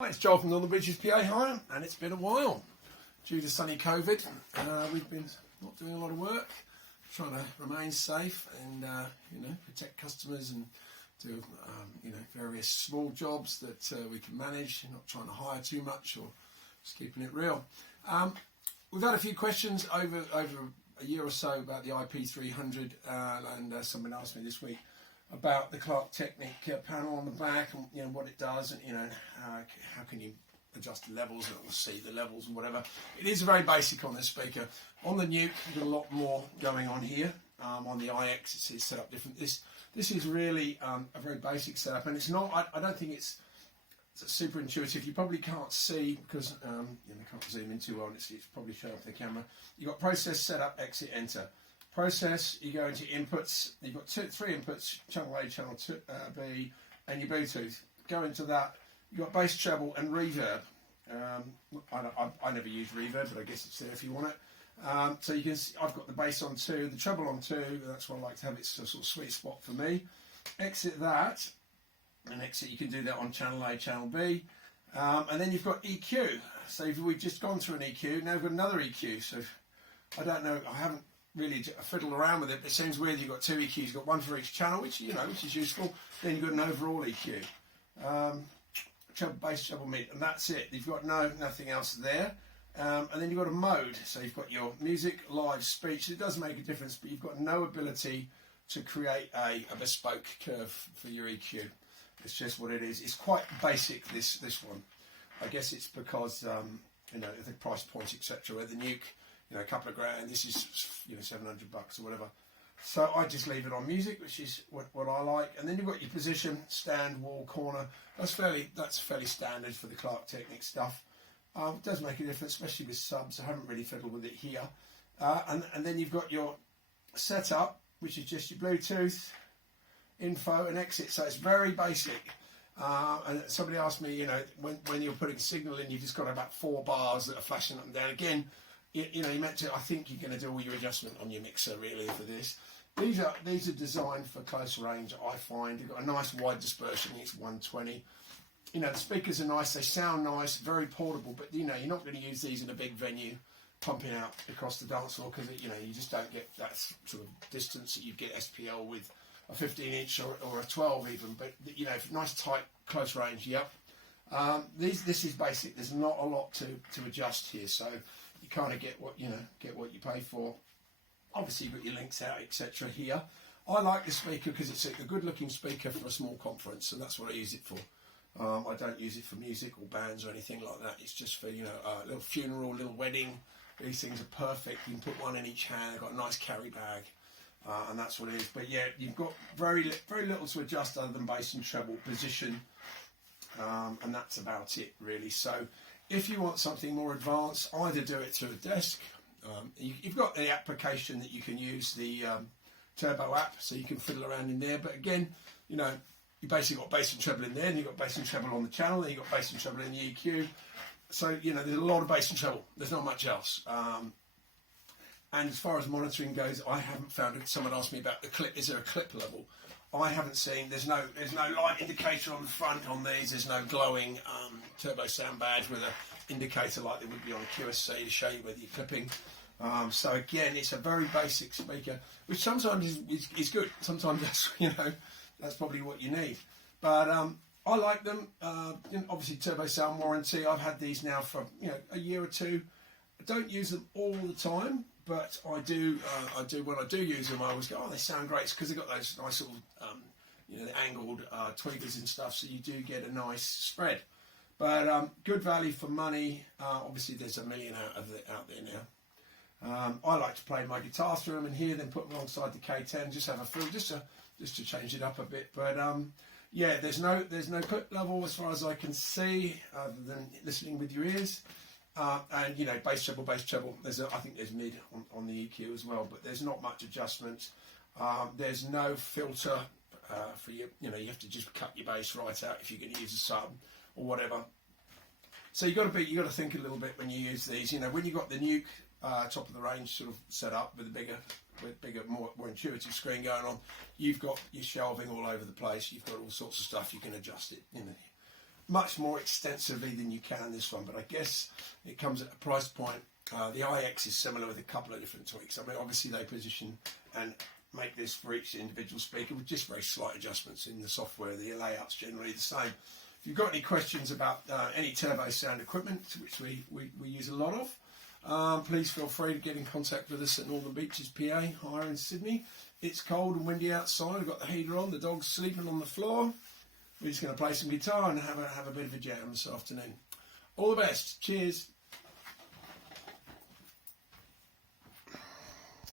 Hi, it's Joel from NBPA Hire, and it's been a while. Due to sunny COVID, we've been not doing a lot of work, trying to remain safe and protect customers and do various small jobs that we can manage, not trying to hire too much or just keeping it real. We've had a few questions over a year or so about the iP300, and someone asked me this week about the Clark Technic panel on the back and what it does, and how can you adjust the levels, and it will see the levels and whatever. It is very basic on this speaker. On the Nuke, you've got a lot more going on here. On the iX, it's set up different. This is really a very basic setup, and it's not. I don't think it's super intuitive. You probably can't see because I can't zoom in too well, and it's probably showing off the camera. You've got process, setup, exit, enter. Process, you go into inputs. You've got three inputs: channel A, channel B, and your Bluetooth. Go into that. You've got bass, treble, and reverb. I never use reverb, but I guess it's there if you want it. So you can see I've got the bass on 2, the treble on 2. That's what I like to have. It's a sort of sweet spot for me. Exit that, and exit. You can do that on channel A, channel B, and then you've got EQ. So we've just gone through an EQ. Now we've got another EQ. So I don't know. I haven't really fiddled around with it, but it seems weird. You've got two EQs. You've got one for each channel, which is useful. Then you've got an overall EQ. Treble, bass, treble, mid, and that's it. You've got nothing else there. And then you've got a mode. So you've got your music, live, speech. It does make a difference, but you've got no ability to create a bespoke curve for your EQ. It's just what it is. It's quite basic, this one. I guess it's because the price point, etc. Where the Nuke, a couple of grand. This is $700 or whatever. So I just leave it on music, which is what I like. And then you've got your position, stand, wall, corner. That's fairly standard for the Clark Technic stuff. It does make a difference, especially with subs. I haven't really fiddled with it here. And then you've got your setup, which is just your Bluetooth, info, and exit. So it's very basic. And somebody asked me, when you're putting signal in, you've just got about 4 bars that are flashing up and down. Again, you meant to. I think you're going to do all your adjustment on your mixer really for this. These are designed for close range. I find they've got a nice wide dispersion. It's 120. The speakers are nice. They sound nice. Very portable. But you're not going to use these in a big venue, pumping out across the dance floor because you just don't get that sort of distance that you get SPL with a 15-inch or a 12 even. But nice tight close range. Yep. This is basic. There's not a lot to adjust here. So you kind of get what you pay for. Obviously you've got your links out, etc. here. I like this speaker because it's a good looking speaker for a small conference, and that's what I use it for. I don't use it for music or bands or anything like that. It's just for a little funeral, little wedding. These things are perfect. You can put one in each hand. I've got a nice carry bag, and that's what it is. But yeah, you've got very little to adjust other than bass and treble position, and that's about it really. So if you want something more advanced, either do it through a desk. You've got the application that you can use, the Turbo app, so you can fiddle around in there. But again, you basically got bass and treble in there, and you've got bass and treble on the channel, and you've got bass and treble in the EQ. So, there's a lot of bass and treble. There's not much else. And as far as monitoring goes, I haven't found it. Someone asked me about the clip. Is there a clip level? I haven't seen. There's no light indicator on the front on these. There's no glowing Turbosound badge with an indicator like there would be on a QSC to show you whether you're clipping. So again, it's a very basic speaker, which sometimes is good. Sometimes that's probably what you need. But I like them. Obviously, Turbosound warranty. I've had these now for a year or two. I don't use them all the time, but I do. When I do use them, I always go, "Oh, they sound great," because they've got those nice sort of the angled tweakers and stuff, so you do get a nice spread. But good value for money. Obviously, there's a million out there now. I like to play my guitar through them and hear them, put them alongside the K10, just have a feel, just to change it up a bit. But yeah, there's no clip level as far as I can see, other than listening with your ears. And bass treble. I think there's mid on the EQ as well, but there's not much adjustment. There's no filter for you. You have to just cut your bass right out if you're going to use a sub or whatever. So you got to think a little bit when you use these. When you got the Nuke top of the range sort of set up with a bigger, more intuitive screen going on, you've got your shelving all over the place. You've got all sorts of stuff you can adjust it. much more extensively than you can this one, but I guess it comes at a price point. The iX is similar with a couple of different tweaks. I mean, obviously they position and make this for each individual speaker with just very slight adjustments in the software. The layout's generally the same. If you've got any questions about any Turbosound equipment, which we use a lot of, please feel free to get in contact with us at Northern Beaches PA Hire in Sydney. It's cold and windy outside. We've got the heater on. The dog's sleeping on the floor. We're just going to play some guitar and have a bit of a jam this afternoon. All the best. Cheers.